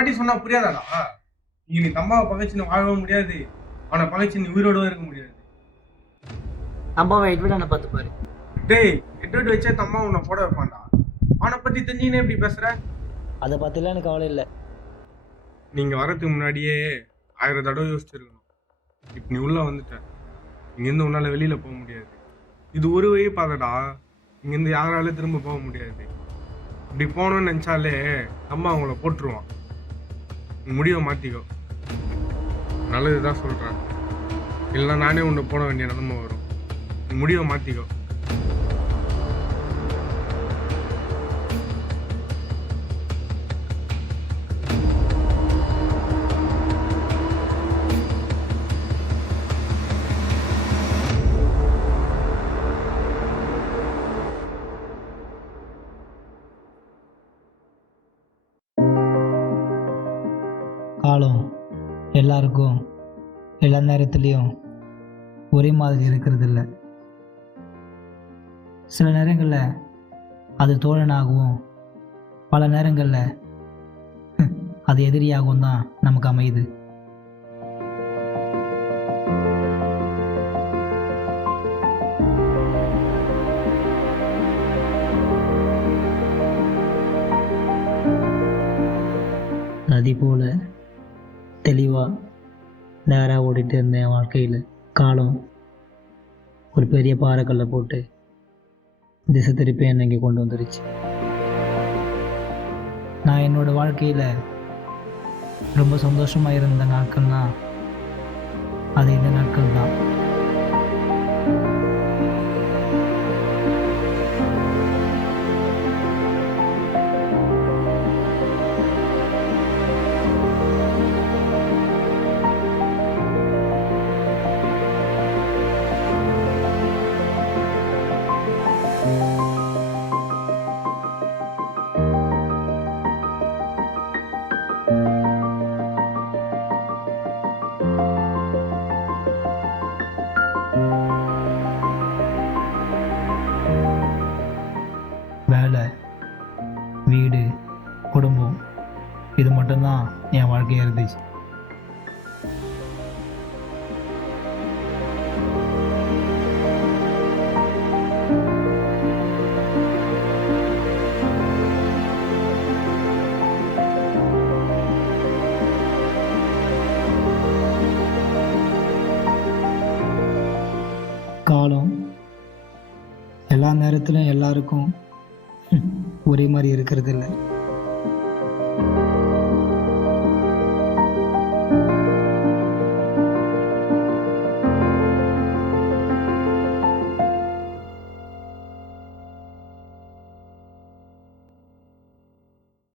வாட்டி சொன்னா புரியாதாடா? நீ தம்பாவை பகைச்சுன்னு வாழவும் முடியாது, அவனை பகைச்சு நீ உயிரோடவும் இருக்க முடியாது. தம்பாவை எட்விடான பார்த்து பாரு. டேய், எட்வர்ட் வச்சா தம்மா உன்னை போட வைப்பான்டா. அவனை பத்தி தெரிஞ்சுனே எப்படி பேசுற? அதை பற்றிலாம் எனக்கு கவலை இல்லை. நீங்க வரதுக்கு முன்னாடியே 1000 தடவை யோசிச்சிருக்கணும். இப்ப நீ உள்ள வந்துட்ட, இங்கேருந்து உன்னால வெளியில போக முடியாது. இது ஒரு வழி பாதடா, இங்கேருந்து யாராலும் திரும்ப போக முடியாது. இப்படி போகணும்னு நினைச்சாலே அம்மா அவங்கள போட்டுருவான். நீ முடிவை மாத்திக்கோ, நல்லதுதான் சொல்றேன். இல்லைன்னா நானே உன்னை போட வேண்டிய நிலைமை வரும். நீ முடிவை மாத்திக்கோ. காலம் எல்லாருக்கும் எல்லா நேரத்துலேயும் ஒரே மாதிரி இருக்கிறது இல்லை. சில நேரங்களில் அது தோழனாகவும், பல நேரங்களில் அது எதிரியாகவும் தான் நமக்கு அமையுது. நதி போல தெளிவாக நேராக ஓடிட்டு இருந்த என் வாழ்க்கையில் காலம் ஒரு பெரிய பாறைக்கல்லை போட்டு திசை திருப்பி என்னை இங்கே கொண்டு வந்துருச்சு. நான் என்னோடய வாழ்க்கையில் ரொம்ப சந்தோஷமாக இருந்த நாட்கள்னால் அது இந்த நாட்கள் தான். வேலை, வீடு, குடும்பம், இது மட்டும்தான் என் வாழ்க்கையாக இருந்துச்சு. காலம் எல்லா நேரத்திலும் எல்லாருக்கும் ஒரே மாதிரி இருக்கிறது இல்லை.